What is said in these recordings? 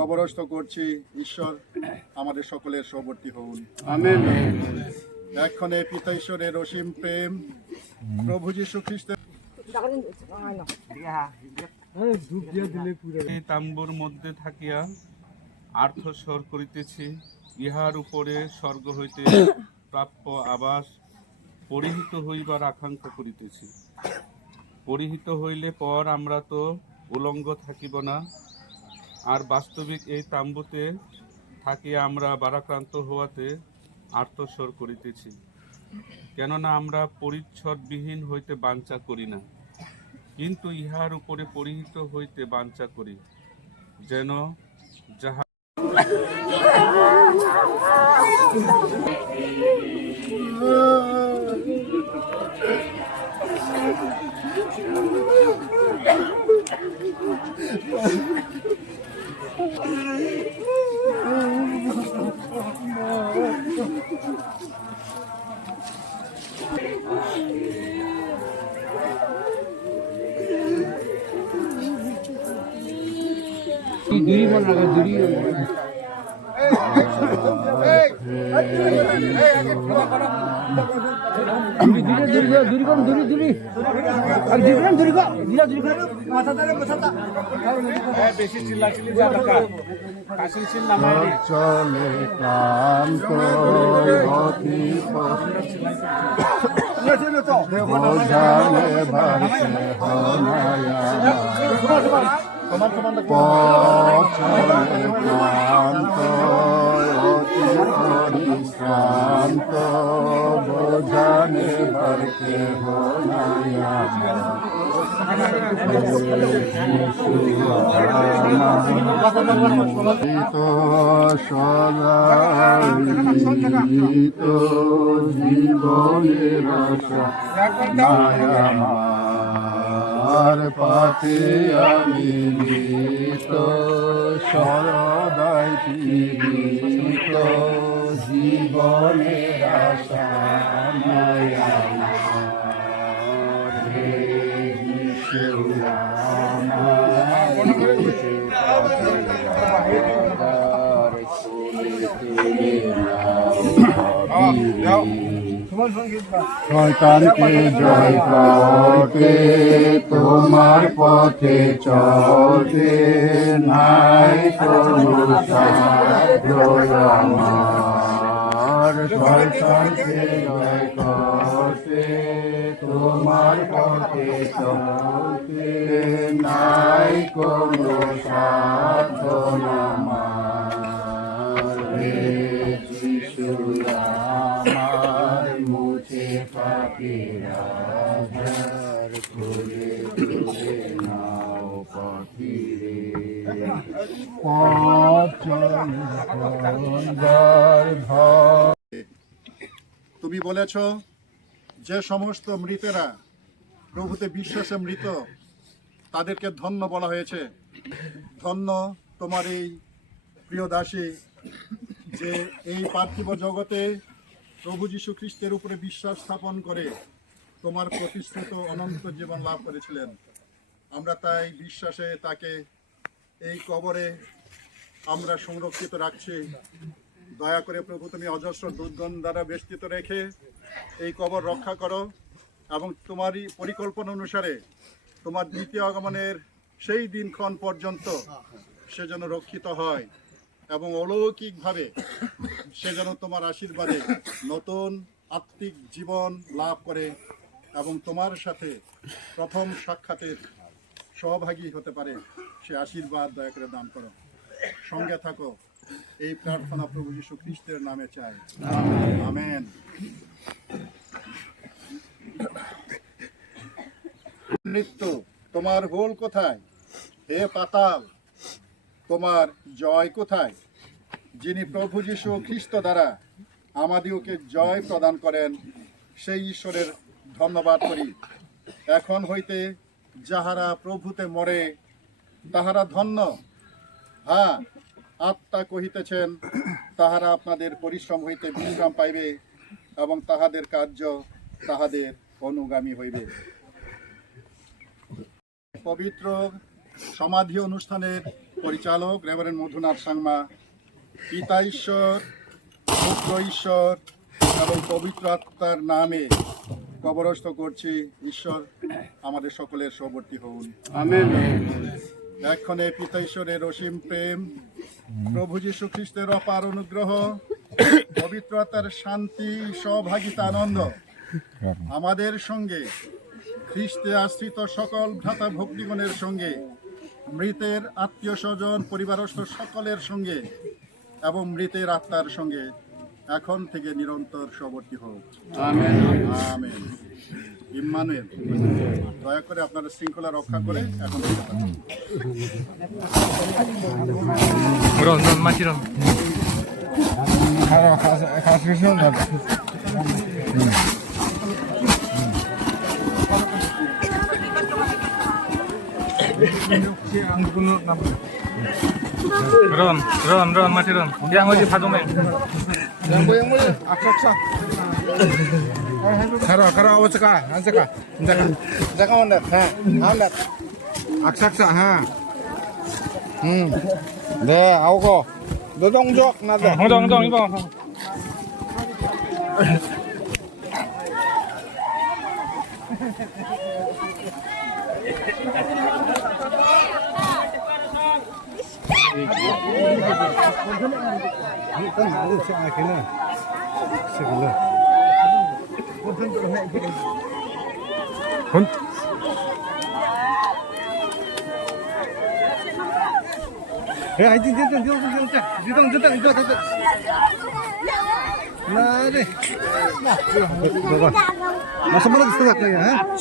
কবরস্থ করছি। ঈশ্বর আমাদের সকলের সহবর্তী হন। আমেন। এক্ষণে পিতা ঈশ্বরের অসীম প্রেম, প্রভু যীশু খ্রিস্টের এই তাম্বুর মধ্যে থাকিয়া আর্থস্বর করিতেছি, ইহার উপরে স্বর্গ হইতে প্রাপ্য আবাস পরিহিত হইবার আকাঙ্ক্ষা করিতেছি। পরিহিত হইলে পর আমরা তো উলঙ্গ থাকিব না, আর বাস্তবিক এই তাম্বুতে থাকিয়া আমরা বারাক্রান্ত হওয়াতে আর্তস্বর করিতেছি। কেননা আমরা পরিচ্ছদবিহীন হইতে বাঞ্ছা করি না, কিন্তু ইহার উপরে পরিহিত হইতে বাঞ্ছা করি, যেন যাহা दूरी बन रहा है, दूरी दूरी कौन दूरी दूरी अब दूरी को दिला दूरी को माथा तारे माथा ता बेसी चिल्ला चिल्ली ज्यादा का कासिल चिल्ला मारी চলে ক্লান্ত গতি বোঝালে ভাসে হনায়া পথলে ক্লান্ত অতি পরিশ্রান্ত বোঝালে ভাসে হনায়া সদায়িত জীবনের আশা মায়ামার পাতে আমি মৃত সদাই পীড়িত জীবনের আশা মায়ামার হে যিশু শয়তানকে জয় করতে তোমার পথে চলতে নাই কোনো সাধ্য আমার। শয়তানকে জয় করতে তোমার পথে চলতে নাই কোনো সাধ্য আমার। হে যিশু আমার মুছে পাপের আধার খুলে তুলে নাও পাখিরে তুমি বলেছ যে সমস্ত মৃতেরা প্রভুতে বিশ্বাসে মৃত তাদেরকে ধন্য বলা হয়েছে। ধন্য তোমার এই প্রিয় দাসী যে এই পার্থিব জগতে প্রভু যীশু খ্রিস্টের উপরে বিশ্বাস স্থাপন করে তোমার প্রতিশ্রুত অনন্ত জীবন লাভ করেছিলেন। আমরা তাই বিশ্বাসে তাকে এই কবরে আমরা সংরক্ষিত রাখছি। দয়া করে প্রভু তুমি অজস্র দুর্গণ দ্বারা বেষ্টিত রেখে এই কবর রক্ষা করো এবং তোমারই পরিকল্পনা অনুসারে তোমার দ্বিতীয় আগমনের সেই দিনক্ষণ পর্যন্ত সে যেন রক্ষিত হয় এবং অলৌকিকভাবে সে যেন তোমার আশীর্বাদে নতুন আত্মিক জীবন লাভ করে এবং তোমার সাথে প্রথম সাক্ষাতের সহভাগী হতে পারে। সে আশীর্বাদ দয়া করে দান করো। সঙ্গে থাকো, এই প্রার্থনা প্রভু যীশু খ্রিস্টের নামে চাই, আমেন। মৃত্যু তোমার গোল কোথায়? হে পাতাল তোমার জয় কোথায়? যিনি প্রভু যীশু খ্রিস্ট দ্বারা আমাদিওকে জয় প্রদান করেন সেই ঈশ্বরের ধন্যবাদ করি। এখন হইতে যাহারা প্রভুতে মরে তাহারা ধন্য। হ্যাঁ, আত্মা কহিতেছেন তাহারা আপনাদের পরিশ্রম হইতে বিশ্রাম পাইবে এবং তাহাদের কার্য তাহাদের অনুগামী হইবে। পবিত্র সমাধি অনুষ্ঠানের পরিচালক রেভারেন্ড মধুনাথ সাংমা, পিতা ঈশ্বর, পুত্র ঈশ্বর এবং পবিত্র আত্মার নামে কবরস্থ করছি। ঈশ্বর আমাদের সকলের সহবর্তী হন। আমেন। এক্ষণে পিতা ঈশ্বরের অসীম প্রেম, প্রভু যীশু খ্রিস্টের অপার অনুগ্রহ, পবিত্র আত্মার শান্তি, সহভাগিতা, আনন্দ আমাদের সঙ্গে, খ্রিস্টে আশ্রিত সকল ভ্রাতা ভক্তিগণের সঙ্গে, মৃতের আত্মীয় স্বজন পরিবারস্থ সকলের সঙ্গে এবং মৃতের আত্মার সঙ্গে এখন থেকে নিরন্তর সহবর্তী হোক। আমেন। আমেন। ইম্মানুয়েল, দয়া করে আপনারা শৃঙ্খলা রক্ষা করে এখন যেতে পারেন। 런 마치 런 양어지 파도맨 가라 어쩌까 안쩌까 잠깐만 나 악삭사 네 아우고 노동족 나도 홍정 이봐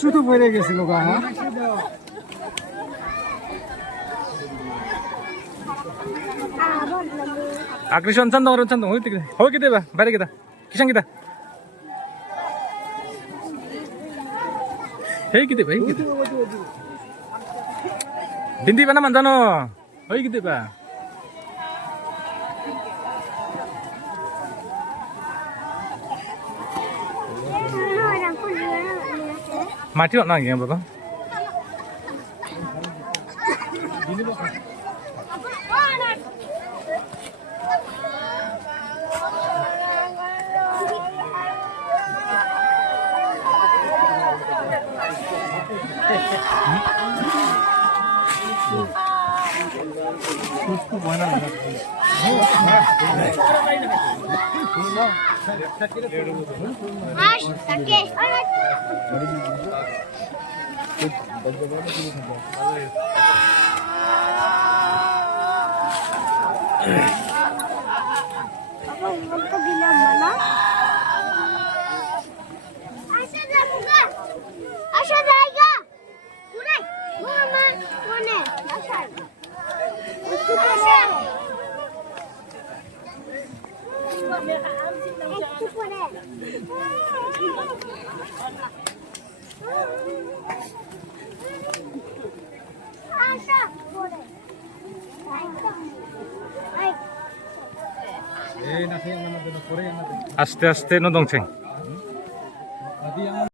শুধু পড়ে গেছিল গা 아크리션 찬동 거기 대봐 바르게다 기상기다 헤이기 대봐 빈디 바나 만다노 헤이기 대봐 마티로 나 이게 봐봐 아스테 아스테 노동생